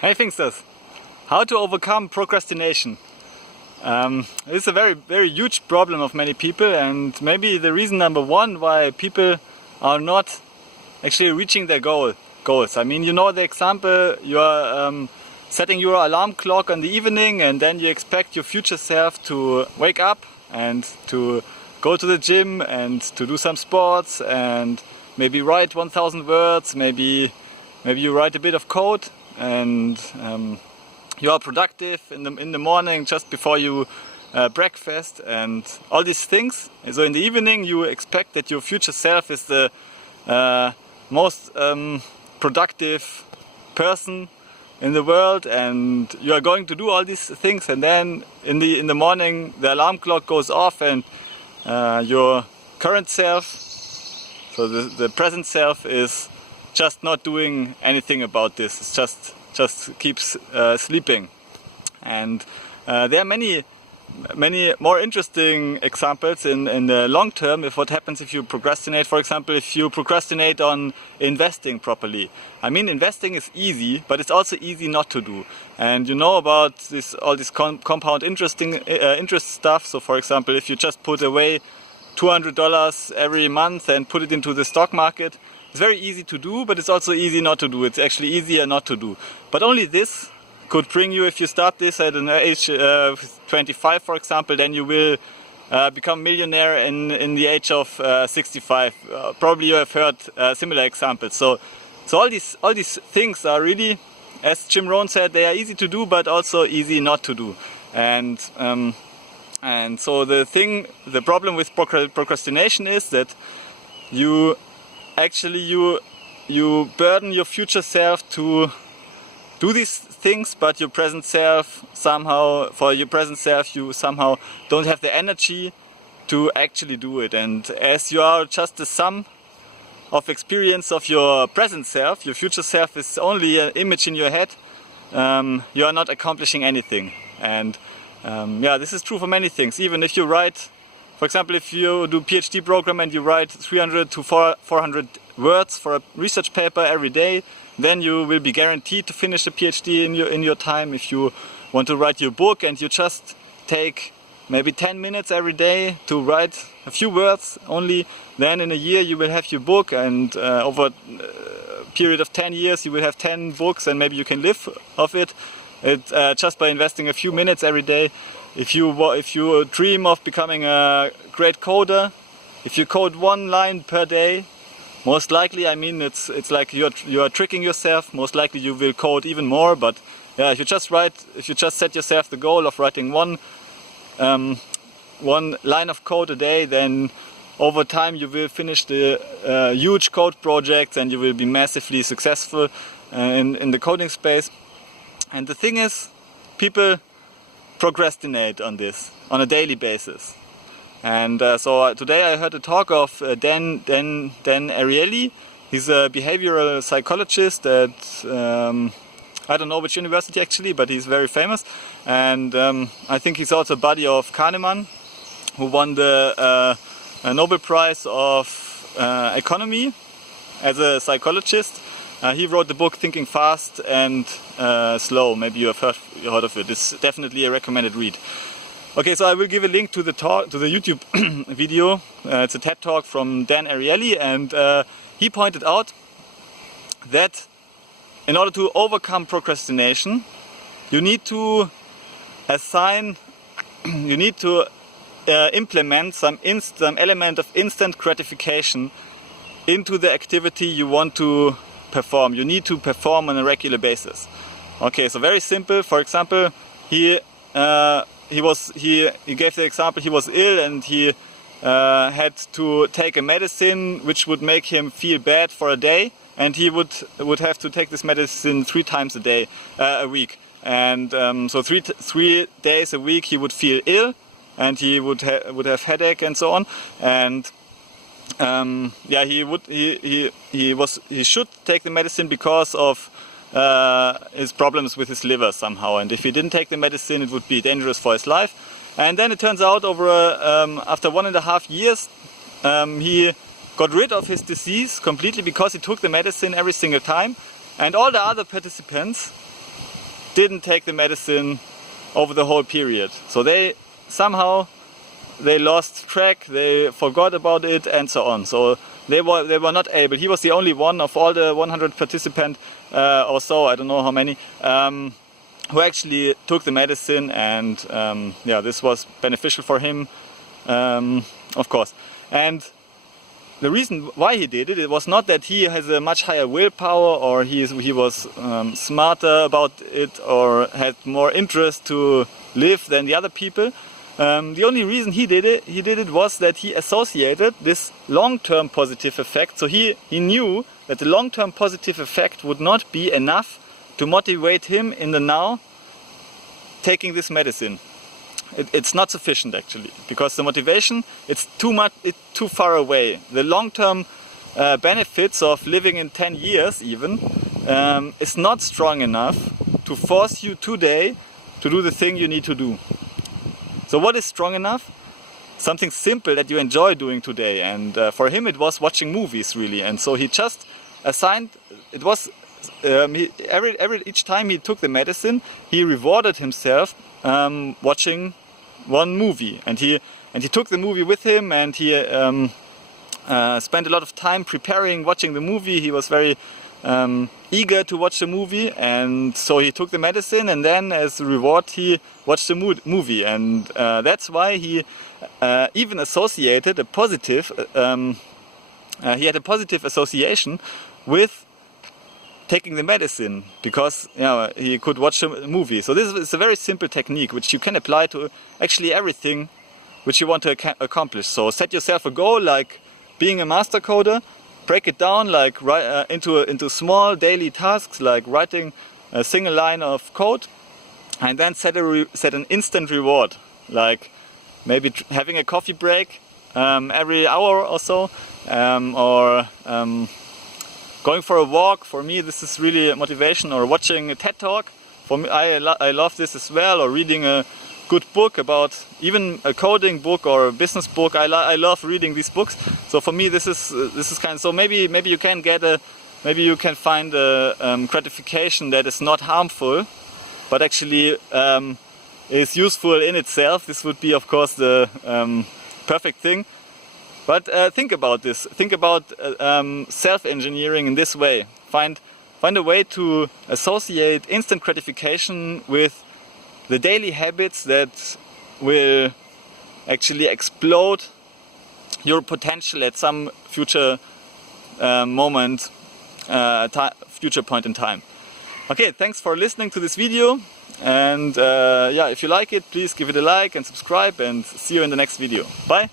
Hey Thinksters! How to overcome procrastination? This is a very huge problem of many people, and maybe the reason number one why people are not actually reaching their goals. I mean, you know the example, you are setting your alarm clock in the evening and then you expect your future self to wake up and to go to the gym and to do some sports and maybe write 1000 words, maybe you write a bit of code, and you are productive in the morning just before you breakfast and all these things. And so in the evening you expect that your future self is the most productive person in the world, and you are going to do all these things, and then in the morning the alarm clock goes off and your current self, so the present self, is just not doing anything about this. It's just keeps sleeping. And there are many more interesting examples in the long term if what happens if you procrastinate. For example, if you procrastinate on investing properly. I mean, investing is easy, but it's also easy not to do. And you know about all this compound interest stuff. So for example, if you just put away $200 every month and put it into the stock market, it's very easy to do, but it's also easy not to do. It's actually easier not to do. But only this could bring you, if you start this at an age 25, for example, then you will become millionaire in the age of 65. Probably you have heard similar examples. So all these things are really, as Jim Rohn said, they are easy to do, but also easy not to do. And so the problem with procrastination is that you burden your future self to do these things, but your present self you somehow don't have the energy to actually do it. And as you are just the sum of experience of your present self, your future self is only an image in your head, you are not accomplishing anything. And this is true for many things. Even if you write, for example, if you do a PhD program and you write 300 to 400 words for a research paper every day, then you will be guaranteed to finish a PhD in your time. If you want to write your book and you just take maybe 10 minutes every day to write a few words only, then in a year you will have your book, and over a period of 10 years you will have 10 books, and maybe you can live off it just by investing a few minutes every day. If you dream of becoming a great coder, if you code one line per day, most likely, I mean, it's like you are tricking yourself. Most likely you will code even more. But yeah, if you just set yourself the goal of writing one line of code a day, then over time you will finish the huge code projects and you will be massively successful in the coding space. And the thing is, people procrastinate on this on a daily basis. And so today I heard a talk of Dan Ariely. He's a behavioral psychologist at I don't know which university actually, but he's very famous. And I think he's also a buddy of Kahneman, who won the Nobel Prize of Economy as a psychologist. He wrote the book Thinking Fast and Slow. Maybe you have heard of it. It's definitely a recommended read. Okay, so I will give a link to the YouTube video. It's a TED talk from Dan Ariely, and he pointed out that in order to overcome procrastination, you need to implement some element of instant gratification into the activity you want to perform. You need to perform on a regular basis. Okay, so very simple. For example, he gave the example, he was ill and he had to take a medicine which would make him feel bad for a day, and he would have to take this medicine 3 times a week. And so three days a week he would feel ill, and he would have headache and so on. And he should take the medicine because of his problems with his liver somehow, and if he didn't take the medicine it would be dangerous for his life. And then it turns out after 1.5 years he got rid of his disease completely because he took the medicine every single time, and all the other participants didn't take the medicine over the whole period. So they somehow lost track, they forgot about it, and so on. So they were not able. He was the only one of all the 100 participants or so, I don't know how many, who actually took the medicine, and yeah, this was beneficial for him, of course. And the reason why he did it, it was not that he has a much higher willpower, or he was smarter about it, or had more interest to live than the other people. The only reason he did it was that he associated this long-term positive effect. So he knew that the long-term positive effect would not be enough to motivate him in the now taking this medicine. It's not sufficient actually, because the motivation, it's too far away. The long-term benefits of living in 10 years even is not strong enough to force you today to do the thing you need to do. So what is strong enough? Something simple that you enjoy doing today. And for him it was watching movies really. And so he just assigned, it was each time he took the medicine, he rewarded himself watching one movie, and he took the movie with him, and he spent a lot of time preparing, watching the movie. He was very eager to watch the movie, and so he took the medicine, and then as a reward he watched the movie, and that's why he even associated a positive he had a positive association with taking the medicine, because he could watch a movie. So this is a very simple technique which you can apply to actually everything which you want to accomplish. So set yourself a goal like being a master coder, break it down like into small daily tasks like writing a single line of code, and then set an instant reward, like maybe having a coffee break every hour or so, or going for a walk. For me this is really a motivation, or watching a TED Talk. For me, I love this as well, or reading a good book about, even a coding book or a business book. I love reading these books. So for me this is kind of, so maybe you can find a gratification that is not harmful, but actually is useful in itself. This would be of course the perfect thing. But think about this. Think about self-engineering in this way. Find a way to associate instant gratification with the daily habits that will actually explode your potential at some future future point in time. Okay, thanks for listening to this video. And yeah, if you like it, please give it a like and subscribe, and see you in the next video. Bye!